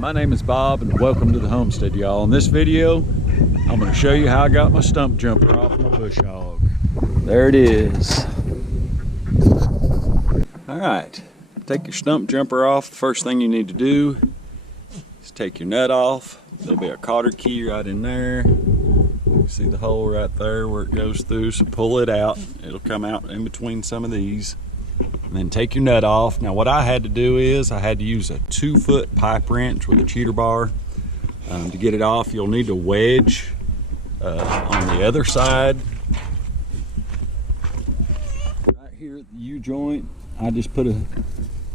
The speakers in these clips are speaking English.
my name is Bob and welcome to the homestead, y'all. In this video, I'm going to show you how I got my stump jumper off my bush hog. There it is. Alright, take your stump jumper off. The first thing you need to do is take your nut off. There'll be a cotter key right in there. See the hole right there where it goes through, so pull it out. It'll come out in between some of these. And then take your nut off. Now what I had to do is I had to use a 2-foot pipe wrench with a cheater bar to get it off. You'll need a wedge on the other side. Right here at the U-joint, I just put a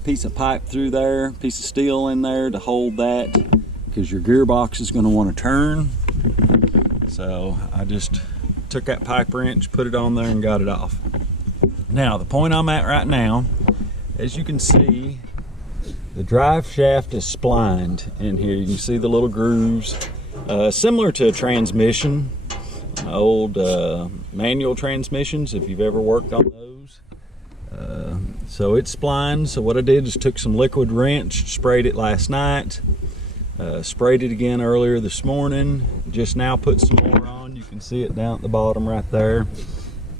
piece of pipe through there, piece of steel in there to hold that, because your gearbox is going to want to turn. So I just took that pipe wrench, put it on there, and got it off. Now, the point I'm at right now, as you can see, the drive shaft is splined in here. You can see the little grooves, similar to a transmission, old manual transmissions, if you've ever worked on those. So it's splined. So what I did is took some liquid wrench, sprayed it last night, sprayed it again earlier this morning, just now put some more on. You can see it down at the bottom right there.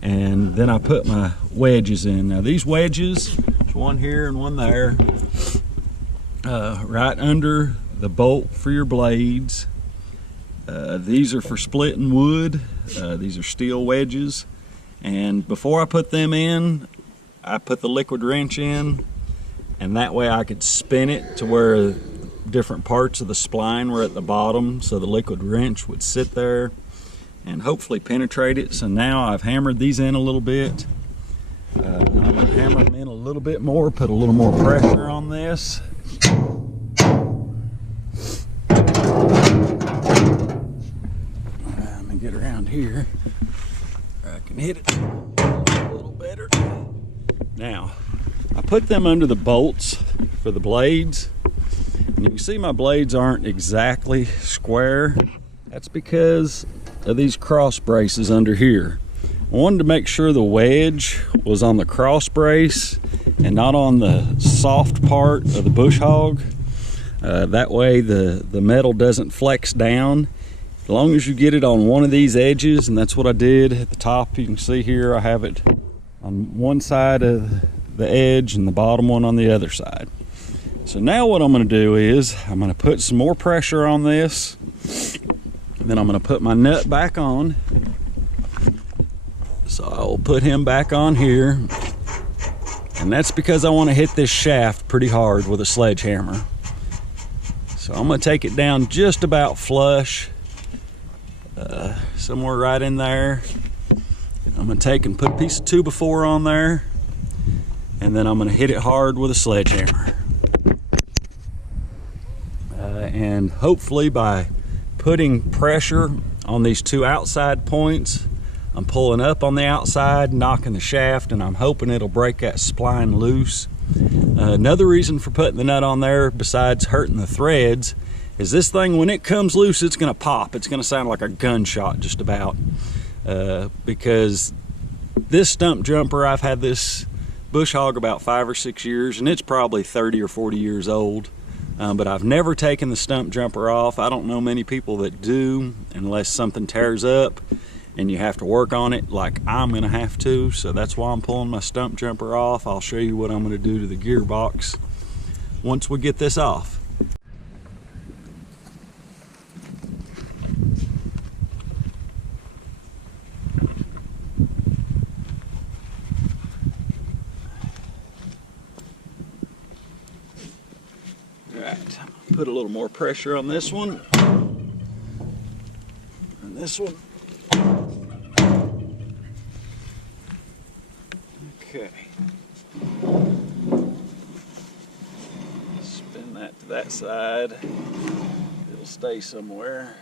And then I put my wedges in. Now these wedges, there's one here and one there, right under the bolt for your blades. These are for splitting wood. These are steel wedges. And before I put them in, I put the liquid wrench in, and that way I could spin it to where different parts of the spline were at the bottom, so the liquid wrench would sit there and hopefully penetrate it. So now I've hammered these in a little bit. I'm going to hammer them in a little bit more, put a little more pressure on this. Let me get around here. I can hit it a little better. Now, I put them under the bolts for the blades. And you can see my blades aren't exactly square. That's because of these cross braces under here. I wanted to make sure the wedge was on the cross brace and not on the soft part of the bush hog. That way the metal doesn't flex down. As long as you get it on one of these edges, and that's what I did at the top. You can see here I have it on one side of the edge and the bottom one on the other side. So now what I'm going to do is I'm going to put some more pressure on this. Then I'm going to put my nut back on. So I'll put him back on here. And that's because I want to hit this shaft pretty hard with a sledgehammer. So I'm going to take it down just about flush. Somewhere right in there. I'm going to take and put a piece of 2x4 on there. And then I'm going to hit it hard with a sledgehammer. And hopefully by putting pressure on these two outside points, I'm pulling up on the outside, knocking the shaft, and I'm hoping it'll break that spline loose. Another reason for putting the nut on there, besides hurting the threads, is this thing, when it comes loose, it's going to pop. It's going to sound like a gunshot just about. Because this stump jumper, I've had this bush hog about 5 or 6 years, and it's probably 30 or 40 years old. But I've never taken the stump jumper off. I don't know many people that do, unless something tears up and you have to work on it like I'm gonna have to. So that's why I'm pulling my stump jumper off. I'll show you what I'm gonna do to the gearbox once we get this off. Right, put a little more pressure on this one and this one. Okay. Spin that to that side. It'll stay somewhere.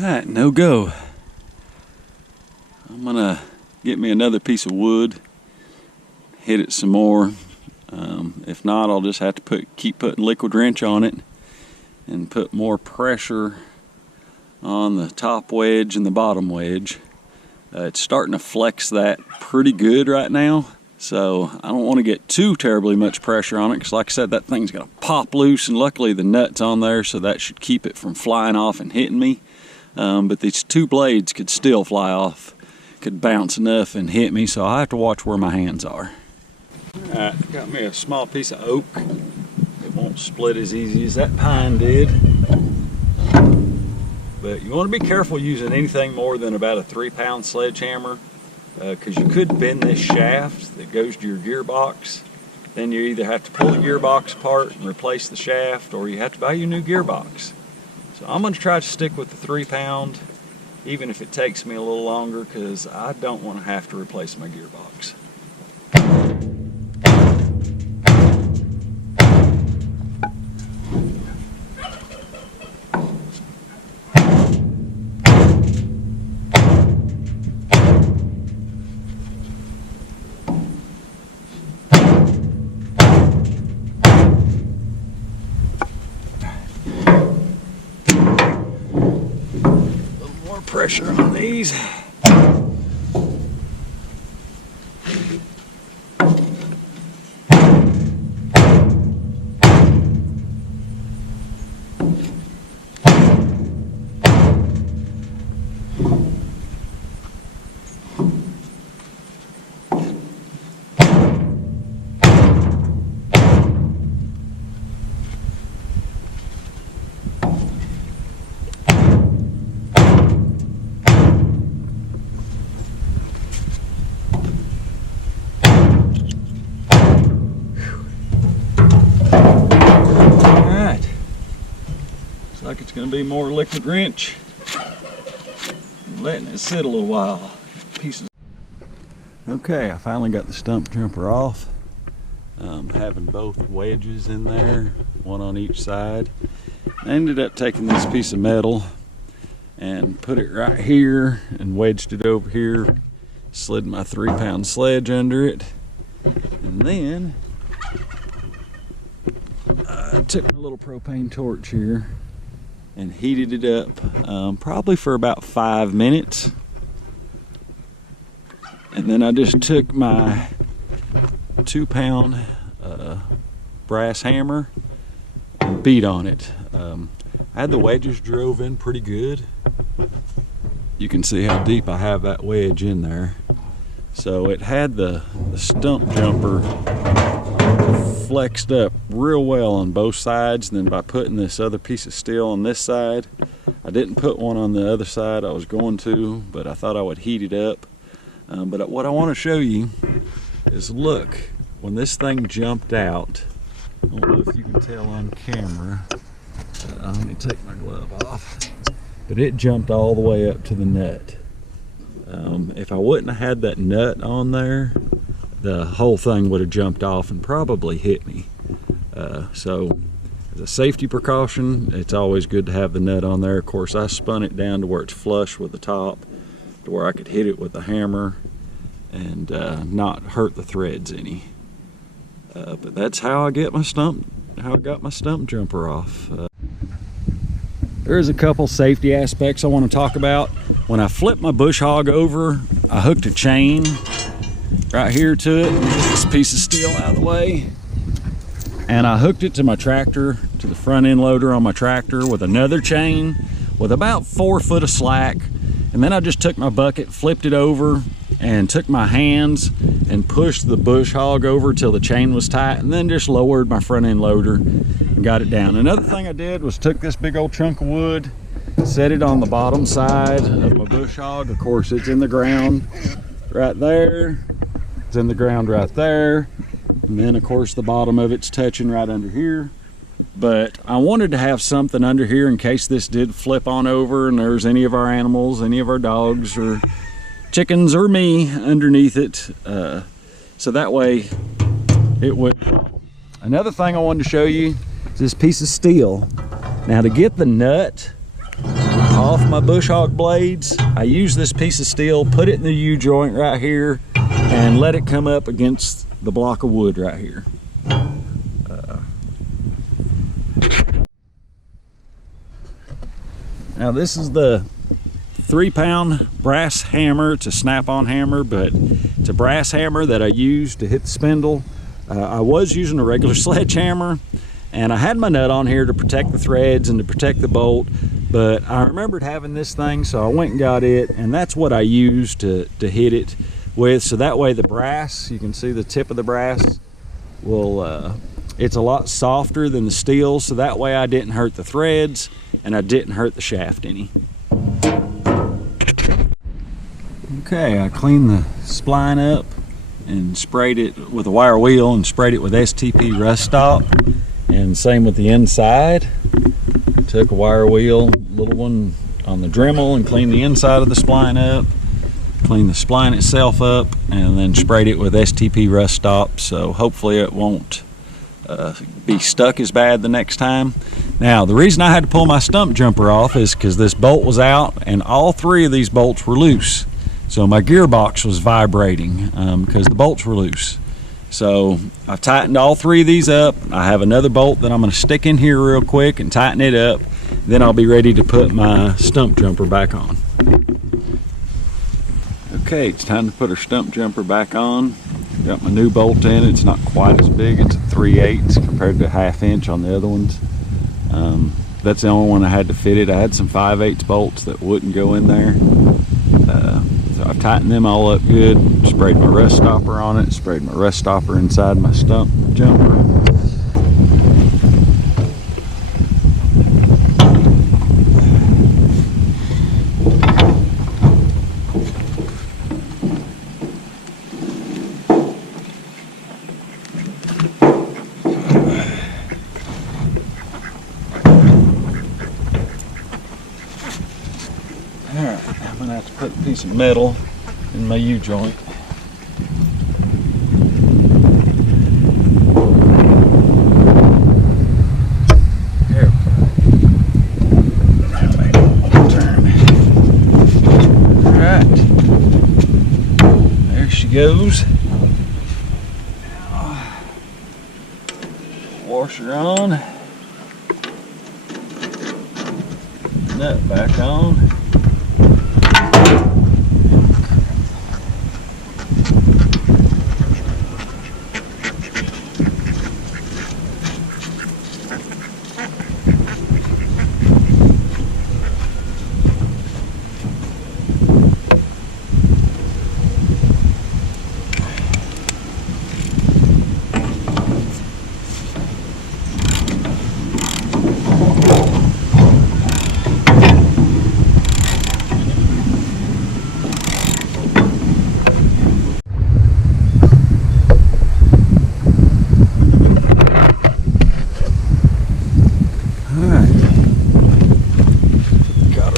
Alright, no go. I'm gonna get me another piece of wood, hit it some more. If not, I'll just have to keep putting liquid wrench on it and put more pressure on the top wedge and the bottom wedge. It's starting to flex that pretty good right now, so I don't want to get too terribly much pressure on it, because like I said, that thing's going to pop loose, and luckily the nut's on there, so that should keep it from flying off and hitting me. But these two blades could still fly off, could bounce enough and hit me, so I have to watch where my hands are. Alright, got me a small piece of oak. It won't split as easy as that pine did. But you want to be careful using anything more than about a 3-pound sledgehammer, because you could bend this shaft that goes to your gearbox. Then you either have to pull the gearbox apart and replace the shaft, or you have to buy your new gearbox. So I'm going to try to stick with the 3-pound, even if it takes me a little longer, because I don't want to have to replace my gearbox. Pressure on these. Like it's going to be more liquid wrench. I'm letting it sit a little while. Pieces. Okay, I finally got the stump jumper off. Having both wedges in there, one on each side. I ended up taking this piece of metal and put it right here and wedged it over here. Slid my 3-pound sledge under it. And then I took my little propane torch here and heated it up probably for about 5 minutes. And then I just took my 2-pound brass hammer and beat on it. I had the wedges drove in pretty good. You can see how deep I have that wedge in there. So it had the stump jumper flexed up real well on both sides. And then by putting this other piece of steel on this side, I didn't put one on the other side. I was going to, but I thought I would heat it up. But what I want to show you is, look, when this thing jumped out, I don't know if you can tell on camera. Let me take my glove off. But it jumped all the way up to the nut. If I wouldn't have had that nut on there, the whole thing would have jumped off and probably hit me. So as a safety precaution, it's always good to have the nut on there. Of course, I spun it down to where it's flush with the top, to where I could hit it with the hammer and not hurt the threads any. But that's how I got my stump jumper off. There's a couple safety aspects I want to talk about. When I flipped my bush hog over, I hooked a chain right here to it. Get this piece of steel out of the way. And I hooked it to my tractor, to the front end loader on my tractor with another chain with about 4 foot of slack. And then I just took my bucket, flipped it over, and took my hands and pushed the bush hog over till the chain was tight, and then just lowered my front end loader and got it down. Another thing I did was took this big old chunk of wood, set it on the bottom side of my bush hog. Of course, it's in the ground right there. It's in the ground right there. And then, of course, the bottom of it's touching right under here. But I wanted to have something under here in case this did flip on over and there's any of our animals, any of our dogs or chickens or me underneath it. So that way it would. Another thing I wanted to show you is this piece of steel. Now, to get the nut off my bush hog blades. I use this piece of steel, put it in the U-joint right here, and let it come up against the block of wood right here. Now this is the 3-pound brass hammer. It's a snap-on hammer, but it's a brass hammer that I use to hit the spindle. I was using a regular sledgehammer, and I had my nut on here to protect the threads and to protect the bolt, but I remembered having this thing, so I went and got it, and that's what I use to hit it with. So that way the brass, you can see the tip of the brass will it's a lot softer than the steel, so that way I didn't hurt the threads and I didn't hurt the shaft any. Okay, I cleaned the spline up and sprayed it with a wire wheel and sprayed it with STP rust stop, and same with the inside. I took a wire wheel, little one, on the Dremel and cleaned the inside of the spline up, cleaned the spline itself up, and then sprayed it with STP rust stop, so hopefully it won't be stuck as bad the next time. Now the reason I had to pull my stump jumper off is because this bolt was out and all 3 of these bolts were loose. So my gearbox was vibrating because the bolts were loose. So I've tightened all 3 of these up. I have another bolt that I'm going to stick in here real quick and tighten it up. Then I'll be ready to put my stump jumper back on. Okay, it's time to put our stump jumper back on. Got my new bolt in. It's not quite as big. It's a 3/8 compared to 1/2 inch on the other ones. That's the only one I had to fit it. I had some 5/8 bolts that wouldn't go in there. So I've tightened them all up good, sprayed my rust stopper on it, sprayed my rust stopper inside my stump jumper. Alright, I'm going to have to put a piece of metal in my U-joint. Here. Turn. Alright. There she goes. Washer on. Nut back on.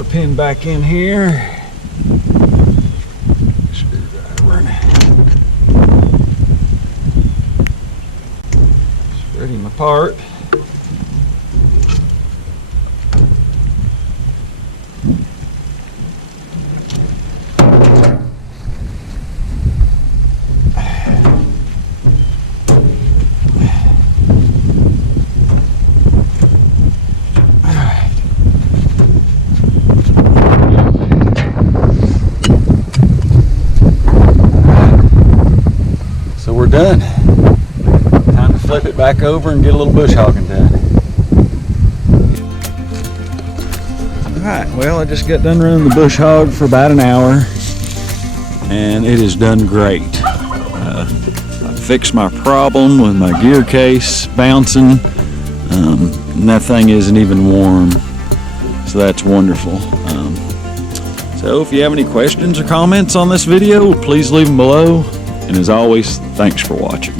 Pin back in here. Screwdriver. Spread him apart. We're done. Time to flip it back over and get a little bush hogging done. Alright, well I just got done running the bush hog for about an hour and it has done great. I fixed my problem with my gear case bouncing, and that thing isn't even warm, so that's wonderful. So if you have any questions or comments on this video, please leave them below. And as always, thanks for watching.